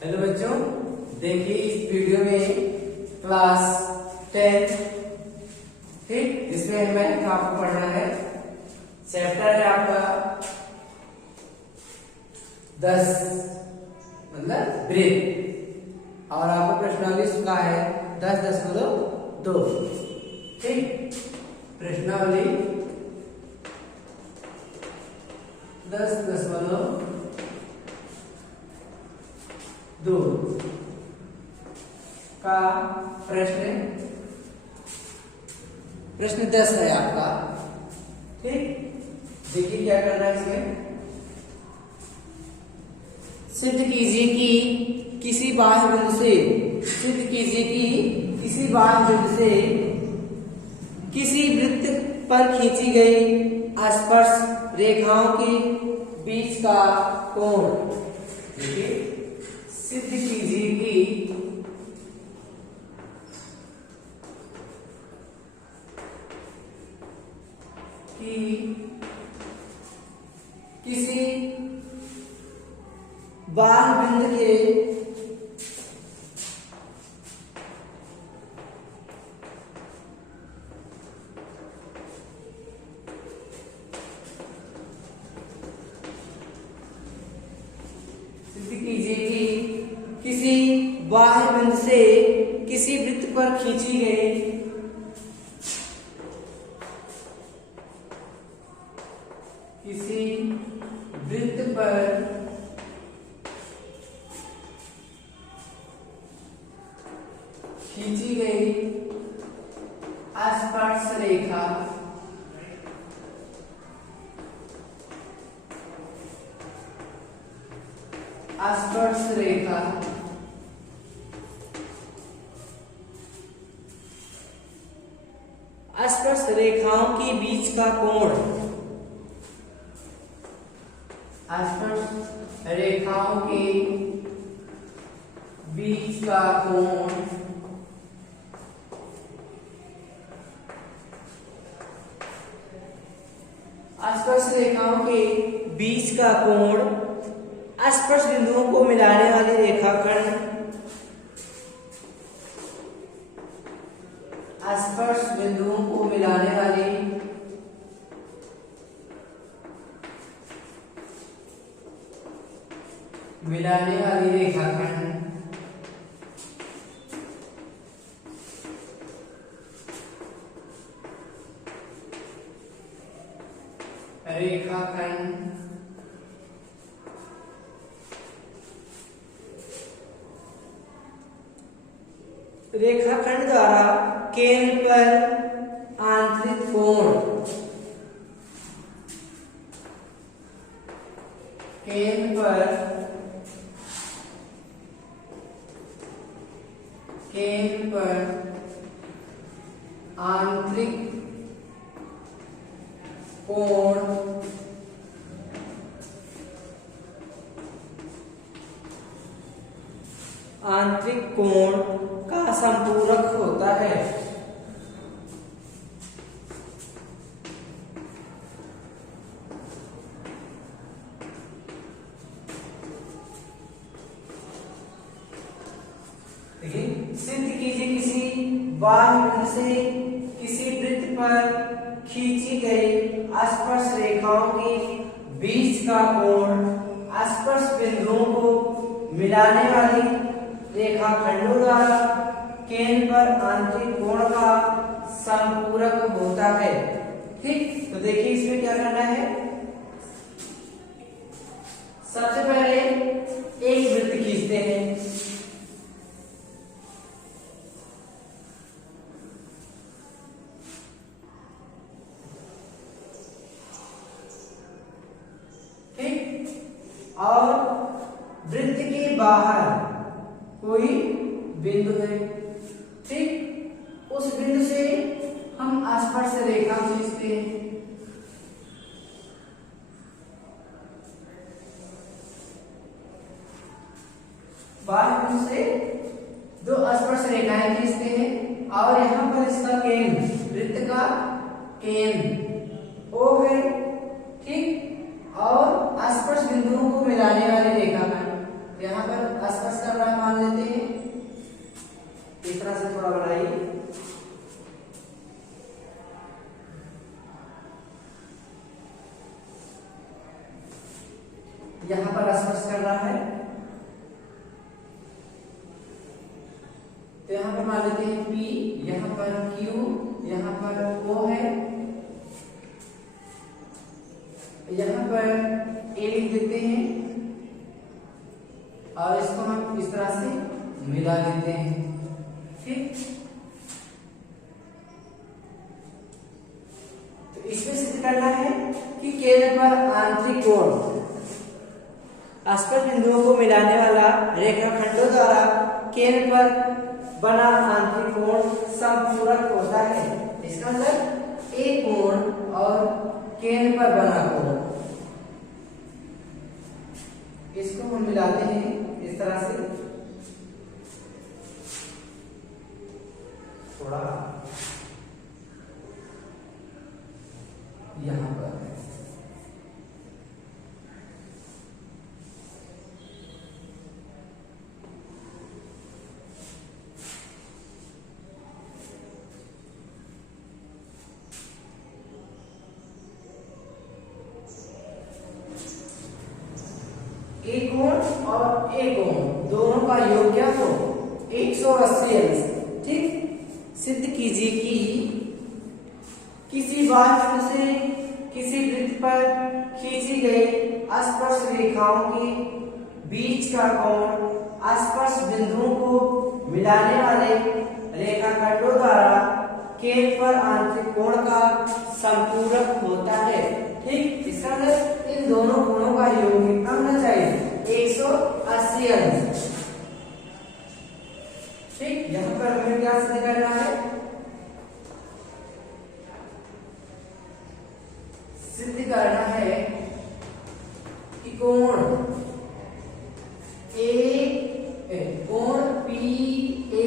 Hello बच्चों, देखिए इस वीडियो में क्लास 10 ठीक, इसमें हमें आपको पढ़ना है। चैप्टर है आपका 10 मतलब ब्रीथ, और आपको प्रश्नावली का है 10-10 ठीक। प्रश्नावली 10-2 का प्रश्न 10 है आपका। ठीक, देखिए क्या करना है इसमें। सिद्ध कीजिए कि किसी बाह्य बिंदु से किसी वृत्त पर खींची गई स्पर्श रेखाओं के बीच का कोण। देखिए, सिद्ध कीजिए कि किसी बाह्य बिंदु के बाह्य बिंदु से किसी वृत्त पर खींची गई स्पर्श रेखा स्पर्श रेखाओं के बीच का कोण। स्पर्श रेखाओं के बीच का कोण स्पर्श रेखाओं के बीच का कोण स्पर्श बिंदुओं को मिलाने वाले रेखाखंड स्पर्श बिंदुओं को मिलाने वाली रेखाखंड रेखाखंड द्वारा केंद्र पर आंतरिक कोण आंतरिक कोण का संपूरक होता है। सिद्ध कीजिए किसी बाह्य बिंदु से किसी वृत्त पर खींची गई स्पर्श रेखाओं के बीच का कोण स्पर्श बिंदुओं को मिलाने वाली रेखाखंडों द्वारा केंद्र पर आंतरिक कोण का संपूरक होता है। ठीक, तो देखिए इसमें क्या करना है। सबसे पहले एक वृत्त खींचते हैं। ठीक, और वृत्त के बाहर कोई बिंदु है। ठीक, उस बिंदु से हम स्पर्श रेखा खींचते हैं। बाह्य बिंदु से दो स्पर्श रेखाएं खींचते हैं और यहाँ पर इसका केंद्र, वृत्त का केंद्र O है। ठीक, और स्पर्श बिंदुओं को मिलाने वाली रेखाखंड यहाँ पर स्पर्श कर रहा है, मान लेते हैं। इस तरह से थोड़ा बनाइए। यहाँ पर स्पर्श कर रहा है, तो यहाँ पर मान लेते हैं P, यहाँ पर Q, यहाँ पर O है, यहाँ पर A लिख देते हैं और इसको हम इस तरह से मिला देते हैं। ठीक, तो इसमें सिद्ध करना है कि केंद्र पर आंतरिक कोण स्पर्श बिंदुओं को मिलाने वाला रेखाखंडों द्वारा केंद्र पर बना आंतरिक कोण समपूरक होता है। इसका मतलब एक कोण और केंद्र पर बना कोण, इसको हम मिलाते हैं इस तरह से। थोड़ा यहाँ पर एक कोण और एक कोण दोनों का योग क्या हो 180 अंश। ठीक, सिद्ध कीजिए कि किसी बात से किसी वृत्त पर खींची गई स्पर्श रेखाओं के बीच का कोण स्पर्श बिंदुओं को मिलाने वाले रेखाखंडों द्वारा केंद्र पर आंतरिक कोण का संपूरक होता है। ठीक, इसका मतलब इन दोनों कोणों का योग कितना होना चाहिए 180 अंश। ठीक, यहाँ पर हमें क्या सिद्ध करना है, सिद्ध करना है कि कोण कोण PAQ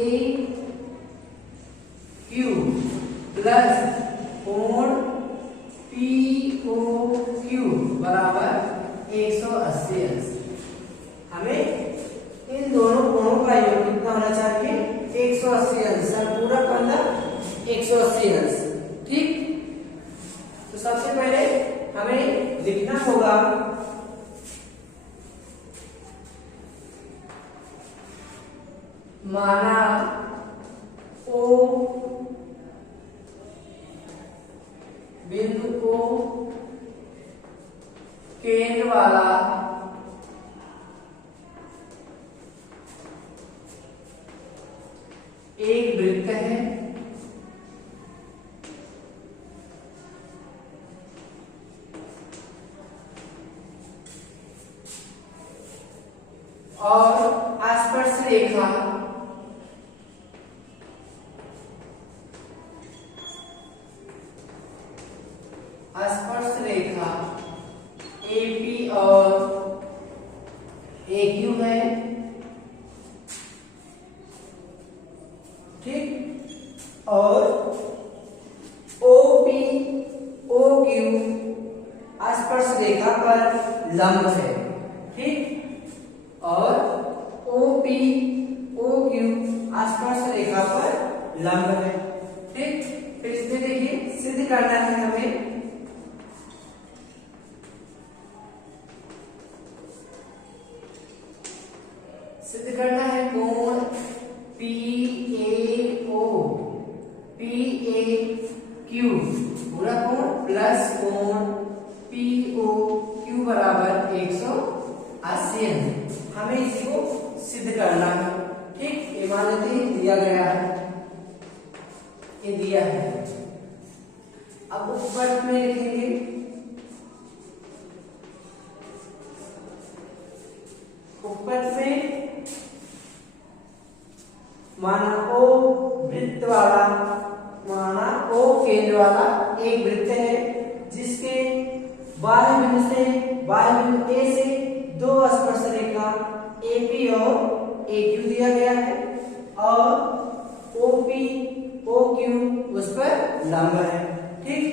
प्लस कोण POQ बराबर 180 अंश। हमें इन दोनों कोणों का योग कितना होना चाहिए 180 अंश, संपूरक मतलब 180 अंश। ठीक, तो सबसे पहले हमें लिखना होगा माना O बिंदु को केंद्र वाला एक वृत्त है और स्पर्श रेखा AP और AQ है। ठीक, और OP OQ स्पर्श रेखा पर लंब है। ठीक, और OP OQ स्पर्श रेखा पर लंब है। ठीक, फिर इसमें देखिए सिद्ध करना है हमें सिद्ध करना है कोण PAQ पूरा कोण प्लस कोण POQ बराबर 180 अंश। हमें इसी को सिद्ध करना है। ठीक, ये मान लेते हैं दिया गया है, ये दिया है। अब ऊपर में लिखेंगे ऊपर से माना O वृत्त वाला, माना O केंद्र वाला एक वृत्त है जिसके बाह्य बिंदु से बाह्य बिंदु A से दो स्पर्श रेखा AP और AQ दिया गया है और OP OQ उस पर लंब है। ठीक,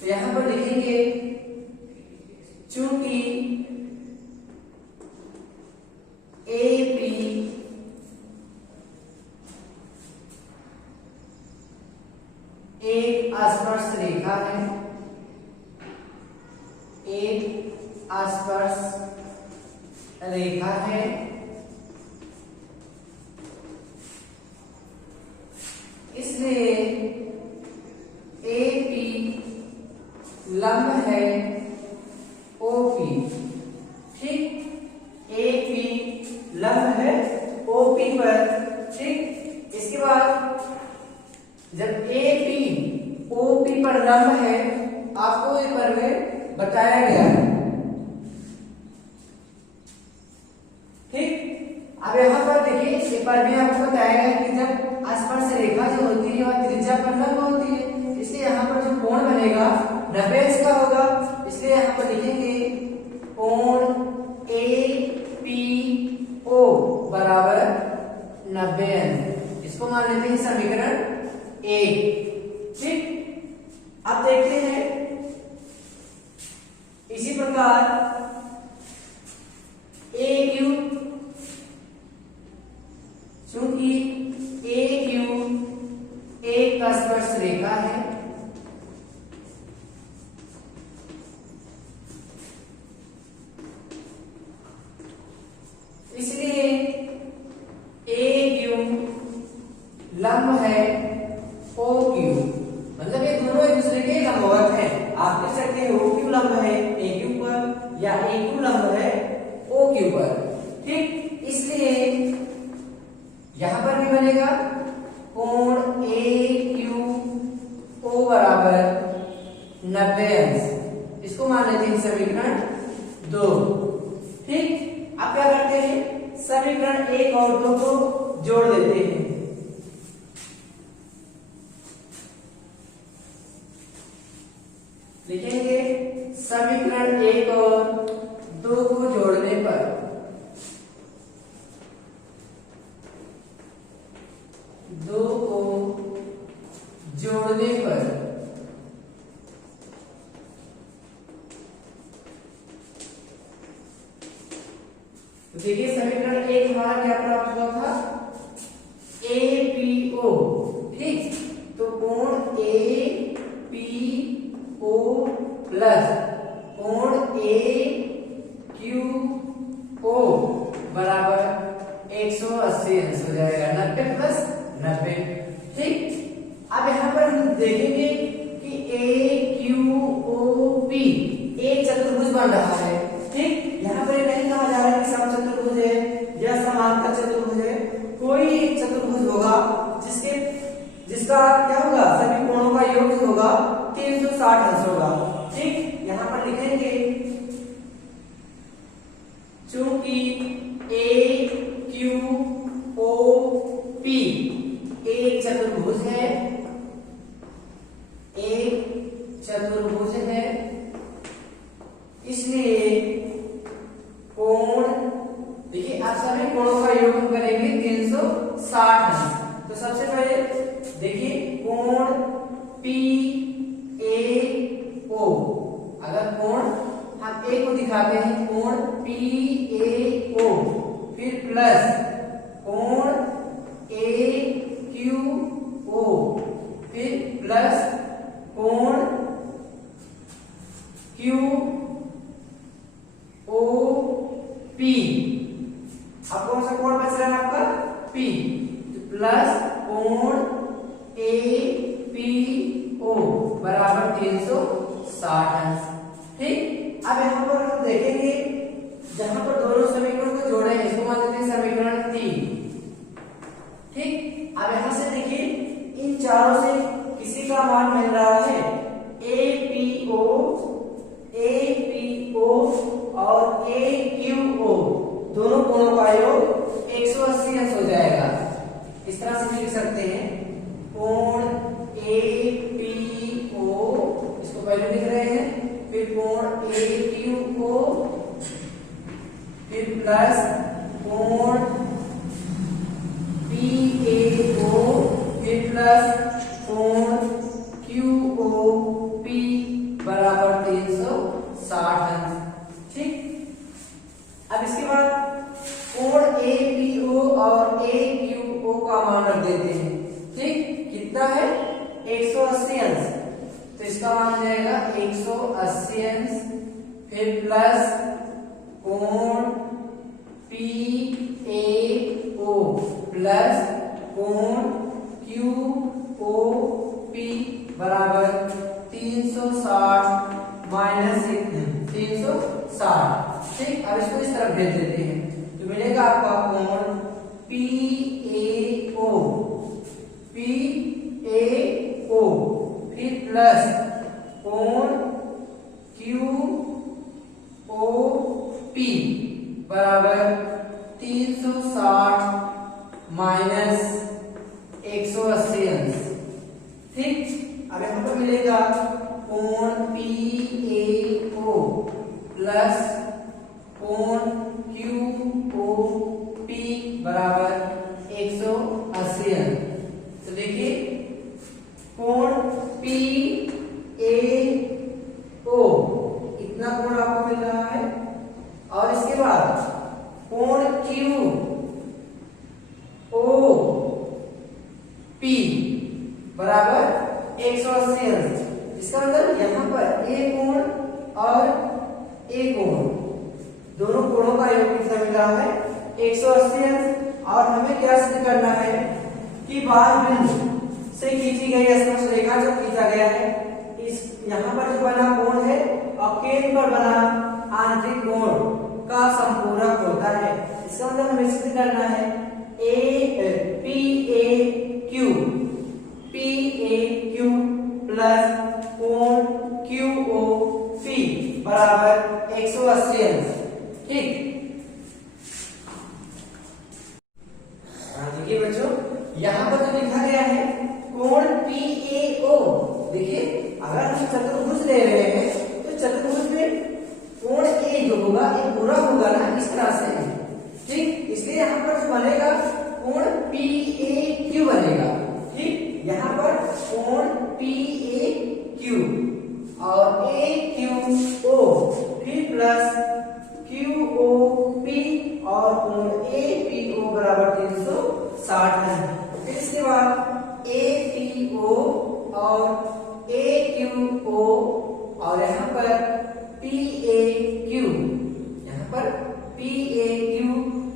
तो यहां पर लिखेंगे चूंकि AP एक स्पर्श रेखा है, एक स्पर्श रेखा है, इसलिए AP लंब है OP। ठीक, AP लंब है OP पर। ठीक, इसके बाद जब AP OP पर लंब है, आपको पेपर में बताया गया है। ठीक, अब यहाँ पर देखिए, इस पेपर में आपको बताया गया कि जब स्पर्श रेखा जो होती है वह त्रिज्या पर लंब होती है, इसलिए यहाँ पर जो कोण बनेगा 90 अंश का होगा। इसलिए यहाँ पर लिखेंगे कोण APO बराबर 90 अंश। इसको मान लेते हैं समीकरण 1। ठीक, अब देखते हैं इसी प्रकार AQ, चूंकि AQ एक स्पर्श रेखा है, इसलिए AQ लंब है OQ, मतलब ये दोनों एक दूसरे के लंबवत हैं। आप कह सकते हैं OQ लंब है AQ पर या AQ लंब है OQ पर। ठीक, इसलिए यहां पर भी बनेगा कोण AQO बराबर 90 अंश। इसको मान लेते हैं समीकरण 2। ठीक, अब क्या करते हैं, समीकरण 1 और 2 को जोड़ देते हैं। लिखेंगे समीकरण 1 और 2 को जोड़ने पर तो देखिए समीकरण 1 हमारा क्या प्राप्त हुआ था, APO। ठीक, तो कोण APO प्लस कोण AQO बराबर 180 अंश हो जाएगा, 90 प्लस 90। ठीक, अब यहाँ पर हम देखेंगे कि AQOP एक चतुर्भुज बन रहा है। ठीक, यहाँ पर नहीं कहा जा रहा है कि समचतुर्भुज है या समांतर चतुर्भुज है, कोई एक चतुर्भुज होगा जिसका क्या होगा, सभी कोणों का योग जो होगा 360 अंश होगा। ठीक, यहाँ पर लिखेंगे चूंकि AQOP एक चतुर्भुज है, इसलिए कोण, देखिए आप सभी कोणों का योग हम करेंगे 360 अंश। तो सबसे पहले देखिए कोण PAO, अगर कोण हम A को दिखाते हैं कोण PAO, फिर प्लस कोण AQO, फिर प्लस कोण QOP। अब कौन सा कोण बच रहा है आपका, P, प्लस कोण APO बराबर 360 अंश। ठीक, अब यहाँ पर हम देखेंगे जहां पर दोनों समीकरण को जोड़े हैं इसको मान लेते हैं समीकरण 3। ठीक, अब यहां से देखिए इन चारों से किसी का मान मिल रहा है, APO और AQO दोनों कोणों का योग 180 अंश हो जाएगा। इस तरह से लिख सकते हैं कोण APO, इसको पहले लिख रहे हैं, फिर कोण AQO, फिर प्लस कोण PAO, फिर प्लस कोण QOP बराबर 360 अंश। ठीक, अब इसके बाद कोण 180 अंश, तो इसका मान हो जाएगा 180 अंश, फिर प्लस कोण PAO प्लस कोण QOP बराबर 360 माइनस 360। ठीक, अब इसको इस तरफ भेज देते हैं तो मिलेगा आपका कोण PAO फिर प्लस कोण QOP बराबर 360 माइनस 180 अंश। ठीक, अब यहाँ पर मिलेगा कोण PAO प्लस कोण QOP बराबर 180 अंश। तो देखिए कोण PAO इतना कोण आपको मिल रहा है, और इसके बाद कोण QOP बराबर 180 अंश। इसका मतलब यहाँ पर ए कोण और ए कोण दोनों कोणों का योग कितना मिल रहा है 180 अंश। और हमें क्या सिद्ध करना है कि बाह्य बिंदु से खींची गई स्पर्श रेखा जो खींचा गया है, इस यहाँ पर जो बना कोण है और केंद्र पर बना आंतरिक कोण का संपूरक होता है। इसका मतलब हमें सिद्ध करना है PAQ प्लस कोण QOP बराबर 180 अंश। ठीक, देखिए बच्चों यहाँ पर जो लिखा गया है कोण PAO, देखिए अगर हम चतुर्भुज ले रहे हैं तो चतुर्भुज में कोण A जो होगा ये पूरा होगा ना इस तरह से। ठीक, इसलिए यहाँ पर जो बनेगा कोण PAQ बनेगा। ठीक, यहाँ पर कोण PAQ और AQO फिर प्लस QOP और कोण APO बराबर 360 है। फिर इसके बाद APO और AQO और यहाँ पर PAQ, यहाँ पर PAQ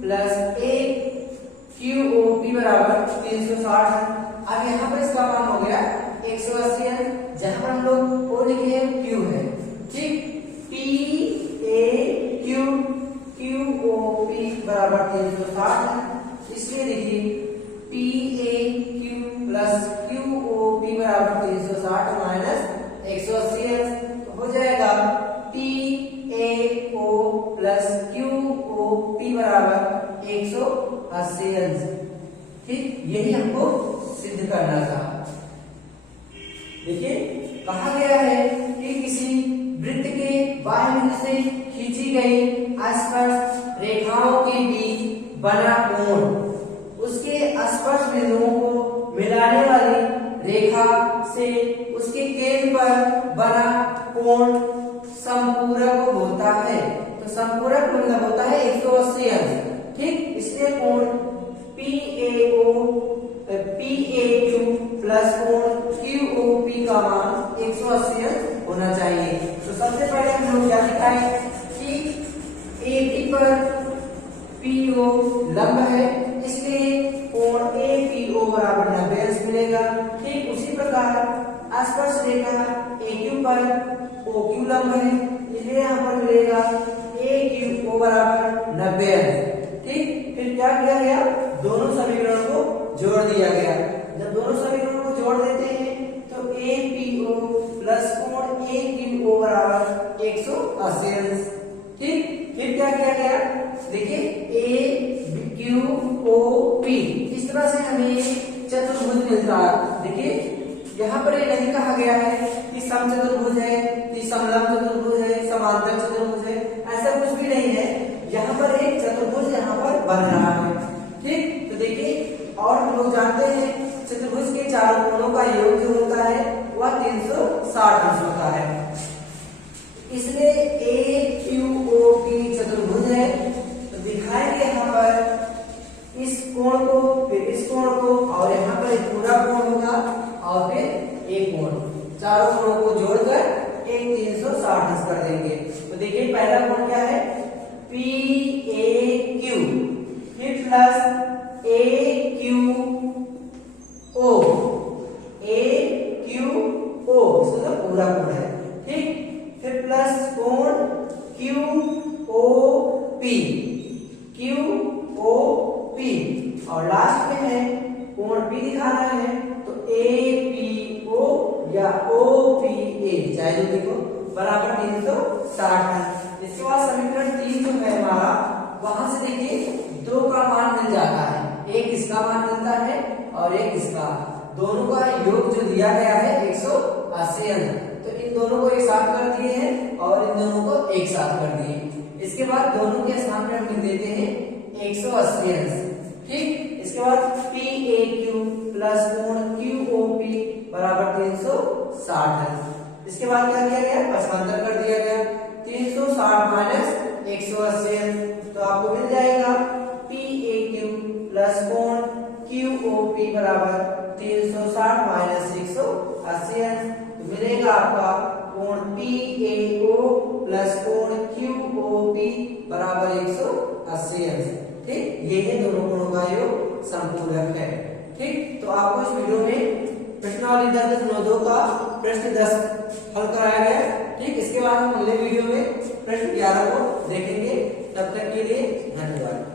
प्लस AQOP बराबर 360 है। अब यहाँ पर इसका मान हो गया 180 है, जहाँ पर हम लोग O लिखे हैं Q है। ठीक, PAQ QOP बराबर 360 है, इसलिए देखिए PAQ प्लस QOP बराबर 360 माइनस 180 है, तो हो जाएगा PAO प्लस QOP बराबर 180 अंश। ठीक, यही हमको सिद्ध करना था। देखिए कहा गया है कि किसी वृत्त के बाह्य बिंदु से खींची गई स्पर्श रेखाओं के बीच बना कोण उसके स्पर्श बिंदुओं को मिलाने वाली रेखा से उसके केंद्र पर बना कोण संपूरक होता है। तो संपूरक मतलब होता है 180 अंश। ठीक, इसलिए कोण PAQ प्लस कोण QOP का मान 180 अंश होना चाहिए। तो सबसे पहले हम लोग क्या दिखाएं कि AB पर PO लंब है, इसलिए कोण APO बराबर 90 अंश मिलेगा। ठीक, उसी प्रकार स्पर्श रेखा AQ पर OQ लंब है, इसलिए यहाँ पर मिलेगा AQO बराबर 90 अंश। ठीक, फिर क्या किया गया, दोनों समीकरणों को जोड़ दिया गया। जब दोनों समीकरणों को जोड़ देते हैं तो APO प्लस कोण AQO बराबर 180 अंश। ठीक, फिर क्या किया गया, देखिए AQOP इस तरह से हमें चतुर्भुज मिलता है। देखिए यहाँ पर ये नहीं कहा गया है कि समचतुर्भुज है, कि समलंब चतुर्भुज है, समांतर चतुर्भुज है, ऐसा कुछ भी नहीं है। यहाँ पर एक चतुर्भुज यहाँ पर बन रहा है। ठीक, तो देखिए और हम लोग जानते हैं चतुर्भुज के चारों कोणों का योग जो होता है वह 360 अंश होता है। इसलिए AQOP चतुर्भुज है, तो दिखाएंगे यहाँ पर इस कोण को, फिर इस कोण को, और यहाँ पर एक पूरा कोण होगा और फिर चारों कोणों को जोड़कर एक 360 अंश कर देंगे। तो देखिए पहला कोण क्या है, PAQ, फिर प्लस AQO, इसका पूरा कोण है, ठीक। फिर प्लस कोण QOP, और लास्ट में है कोण P दिखाना है तो APO या OPA, चाहे जो देखो, बराबर 360 अंश। इसके बाद समीकरण 3 जो है हमारा, वहां से देखिए 2 का मान मिल जाता है, एक इसका मान मिलता है और एक इसका, दोनों का योग जो दिया गया है 180 अंश। तो इन दोनों को एक साथ कर दिए हैं और इन दोनों को एक साथ कर दिए। इसके बाद दोनों के स्थान पे हम लिख देते हैं 180 अंश, ठीक। इसके बाद PAQ प्लस कोण QOP बराबर 360 अंश। इसके बाद क्या किया गया, पक्षांतर कर दिया गया, 360 माइनस 180 अंश, तो आपको मिल जाएगा PAQ प्लस कोण QOP बराबर 360 माइनस 180 अंश। तो मिलेगा आपका कोण PAO प्लस कोण QOP बराबर 180 अंश, ठीक। ये है दोनों कोणों का योग समपूरक है, ठीक। तो आपको इस वीडियो में प्रश्नावली 10.2 का प्रश्न 10 हल कराया गया, ठीक। इसके बाद हम अगले वीडियो में प्रश्न 11 को देखेंगे। तब तक के लिए धन्यवाद।